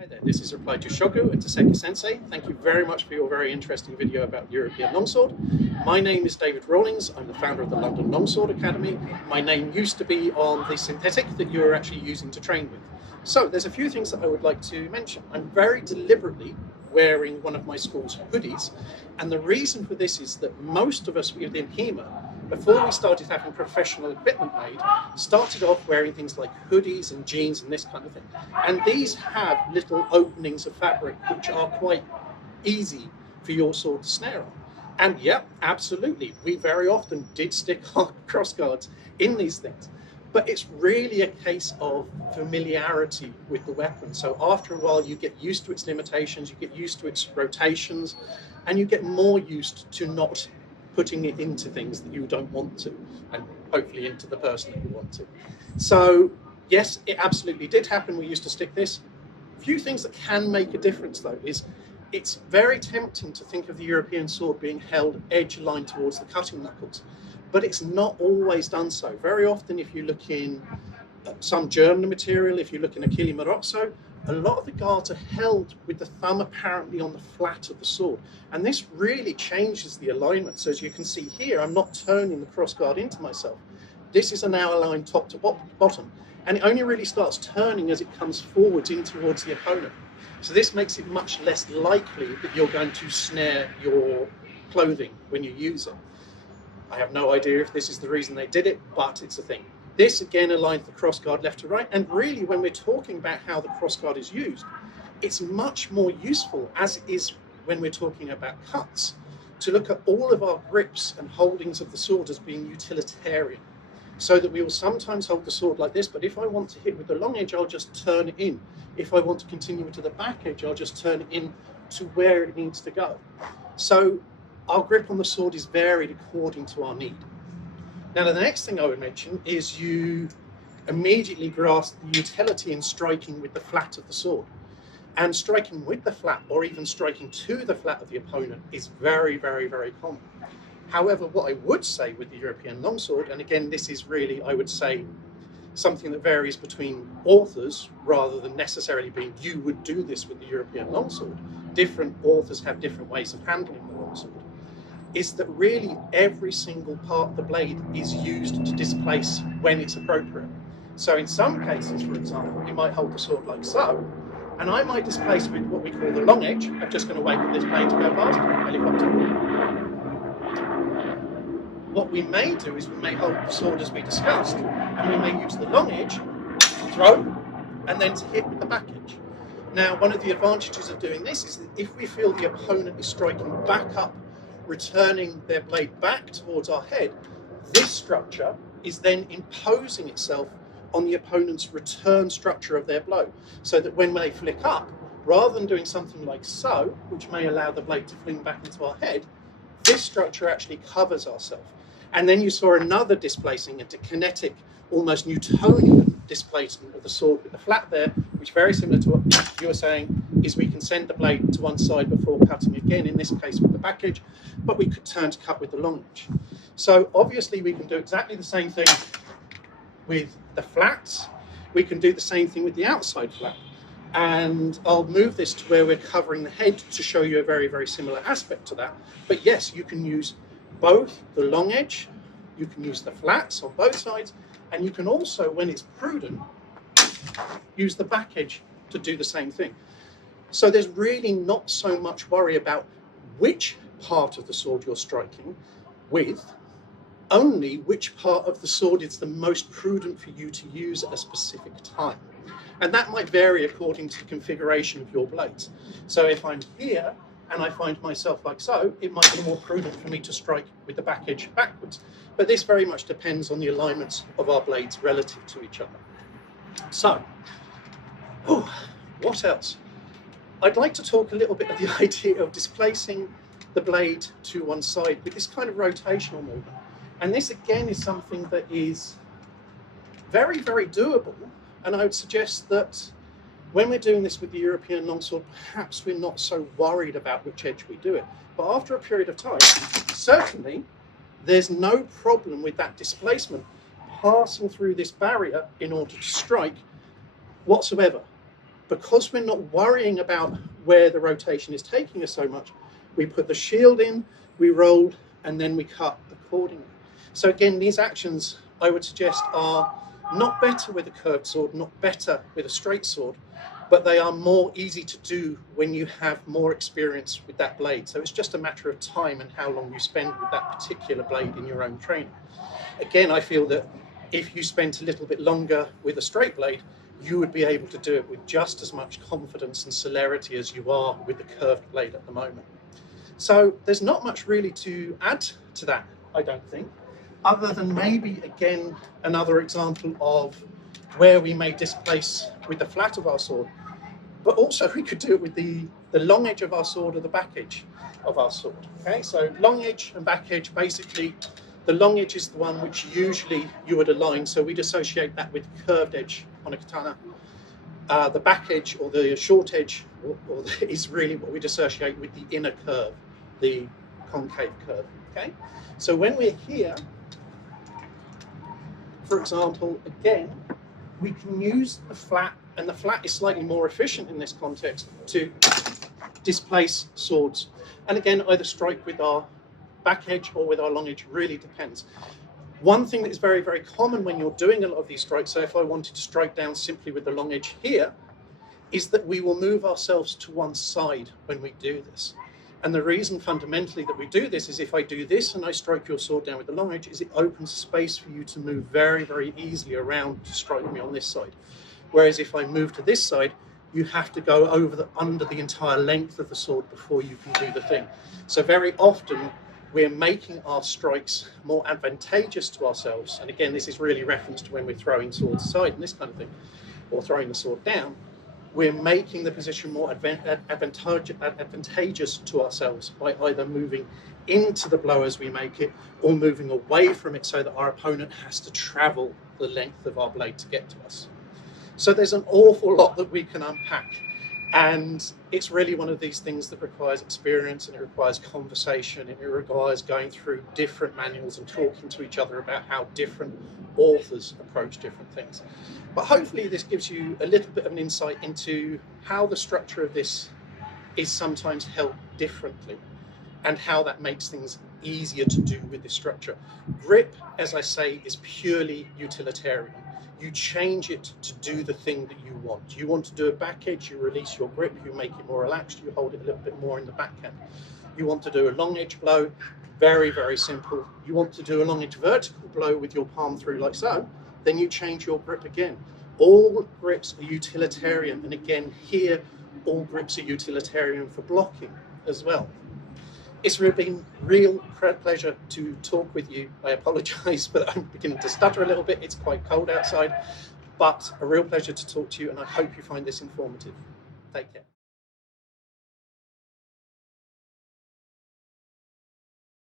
Hi there, this is Reply to Shogo and Seki Sensei. Thank you very much for your very interesting video about European Longsword. My name is David Rawlings. I'm the founder of the London Longsword Academy. My name used to be on the synthetic that you are actually using to train with. So there's a few things that I would like to mention. I'm very deliberately wearing one of my school's hoodies, and the reason for this is that most of us within HEMA, before we started having professional equipment made, started off wearing things like hoodies and jeans and this kind of thing. And these have little openings of fabric which are quite easy for your sword to snare on. And yeah, absolutely, we very often did stick our cross guards in these things. But it's really a case of familiarity with the weapon. So after a while, you get used to its limitations, you get used to its rotations, and you get more used to not putting it into things that you don't want to, and hopefully into the person that you want to. So yes, it absolutely did happen. We used to stick this. A few things that can make a difference though is it's very tempting to think of the European sword being held edge aligned towards the cutting knuckles, but it's not always done so. Very often if you look in some German material, if you look in Achille Marozzo, a lot of the guards are held with the thumb apparently on the flat of the sword. And this really changes the alignment. So as you can see here, I'm not turning the cross guard into myself. This is now aligned top to bottom. And it only really starts turning as it comes forwards in towards the opponent. So this makes it much less likely that you're going to snare your clothing when you use it. I have no idea if this is the reason they did it, but it's a thing. This again aligns the crossguard left to right, and really when we're talking about how the crossguard is used, it's much more useful, as it is when we're talking about cuts, to look at all of our grips and holdings of the sword as being utilitarian. So that we will sometimes hold the sword like this, but if I want to hit with the long edge, I'll just turn it in. If I want to continue to the back edge, I'll just turn it in to where it needs to go. So our grip on the sword is varied according to our need. Now, the next thing I would mention is you immediately grasp the utility in striking with the flat of the sword. And striking with the flat, or even striking to the flat of the opponent, is very, very, very common. However, what I would say with the European longsword, and again, this is really, I would say, something that varies between authors rather than necessarily being you would do this with the European longsword. Different authors have different ways of handling the longsword. Is that really every single part of the blade is used to displace when it's appropriate. So in some cases, for example, you might hold the sword like so, and I might displace with what we call the long edge. I'm just going to wait for this blade to go past, helicopter. What we may do is we may hold the sword as we discussed, and we may use the long edge to throw, and then to hit with the back edge. Now, one of the advantages of doing this is that if we feel the opponent is striking back up, returning their blade back towards our head, this structure is then imposing itself on the opponent's return structure of their blow, so that when they flick up, rather than doing something like so, which may allow the blade to fling back into our head, this structure actually covers ourselves. And then you saw another displacing into kinetic, almost Newtonian displacement of the sword with the flat there, which very similar to what you were saying, is we can send the blade to one side before cutting again, in this case with the back edge, but we could turn to cut with the long edge. So obviously we can do exactly the same thing with the flats. We can do the same thing with the outside flat. And I'll move this to where we're covering the head to show you a very, very similar aspect to that. But yes, you can use both the long edge, you can use the flats on both sides, and you can also, when it's prudent, use the back edge to do the same thing. So there's really not so much worry about which part of the sword you're striking with, only which part of the sword is the most prudent for you to use at a specific time. And that might vary according to the configuration of your blades. So if I'm here and I find myself like so, it might be more prudent for me to strike with the back edge backwards. But this very much depends on the alignments of our blades relative to each other. So, what else? I'd like to talk a little bit of the idea of displacing the blade to one side with this kind of rotational movement. And this again is something that is very, very doable. And I would suggest that when we're doing this with the European longsword, perhaps we're not so worried about which edge we do it. But after a period of time, certainly there's no problem with that displacement passing through this barrier in order to strike whatsoever. because we're not worrying about where the rotation is taking us so much, we put the shield in, we roll, and then we cut accordingly. So again, these actions I would suggest are not better with a curved sword, not better with a straight sword, but they are more easy to do when you have more experience with that blade. So it's just a matter of time and how long you spend with that particular blade in your own training. Again, I feel that if you spent a little bit longer with a straight blade, you would be able to do it with just as much confidence and celerity as you are with the curved blade at the moment. So there's not much really to add to that, I don't think, other than maybe, again, another example of where we may displace with the flat of our sword, but also we could do it with the long edge of our sword or the back edge of our sword. Okay, so long edge and back edge, basically, the long edge is the one which usually you would align, so we'd associate that with curved edge on a katana. The back edge or the short edge is really what we'd associate with the inner curve, the concave curve. Okay, so when we're here, for example, again, we can use the flat, and the flat is slightly more efficient in this context to displace swords. And again, either strike with our back edge or with our long edge, really depends. One thing that is very, very common when you're doing a lot of these strikes, so if I wanted to strike down simply with the long edge here, is that we will move ourselves to one side when we do this. And the reason fundamentally that we do this is if I do this and I strike your sword down with the long edge, is it opens space for you to move very, very easily around to strike me on this side. Whereas if I move to this side, you have to go under the entire length of the sword before you can do the thing. So very often we're making our strikes more advantageous to ourselves. And again, this is really referenced to when we're throwing swords aside and this kind of thing, or throwing the sword down. We're making the position more advantageous to ourselves by either moving into the blow as we make it or moving away from it so that our opponent has to travel the length of our blade to get to us. So there's an awful lot that we can unpack, and it's really one of these things that requires experience, and it requires conversation, and it requires going through different manuals and talking to each other about how different authors approach different things. But hopefully this gives you a little bit of an insight into how the structure of this is sometimes held differently and how that makes things easier to do with this structure. Grip, as I say, is purely utilitarian. You change it to do the thing that you want. You want to do a back edge, you release your grip, you make it more relaxed, you hold it a little bit more in the backhand. You want to do a long edge blow, very, very simple. You want to do a long edge vertical blow with your palm through like so, then you change your grip again. All grips are utilitarian, and again here, all grips are utilitarian for blocking as well. It's been a real pleasure to talk with you. I apologise, but I'm beginning to stutter a little bit. It's quite cold outside, but a real pleasure to talk to you, and I hope you find this informative. Take care.